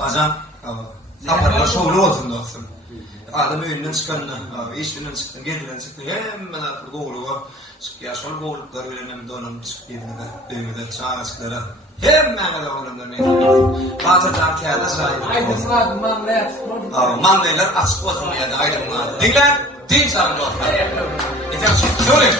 Bazen kaparlar şovlu olsun dostum. Adam önünden çıkanını, işinden çıktın, gelinden çıktın, hemen artık oğlu var. Yaşal oğluklar öğrenem donum çıktığında, övüde çağrışklara. Hemen öyle oğlumlar neyse. Batıdan kağıda sahip. Aydınlar, manlayat. Mandaylar açık olsun yani aydınlar. Dinler, din sarın dostlar. Efendim, söyle.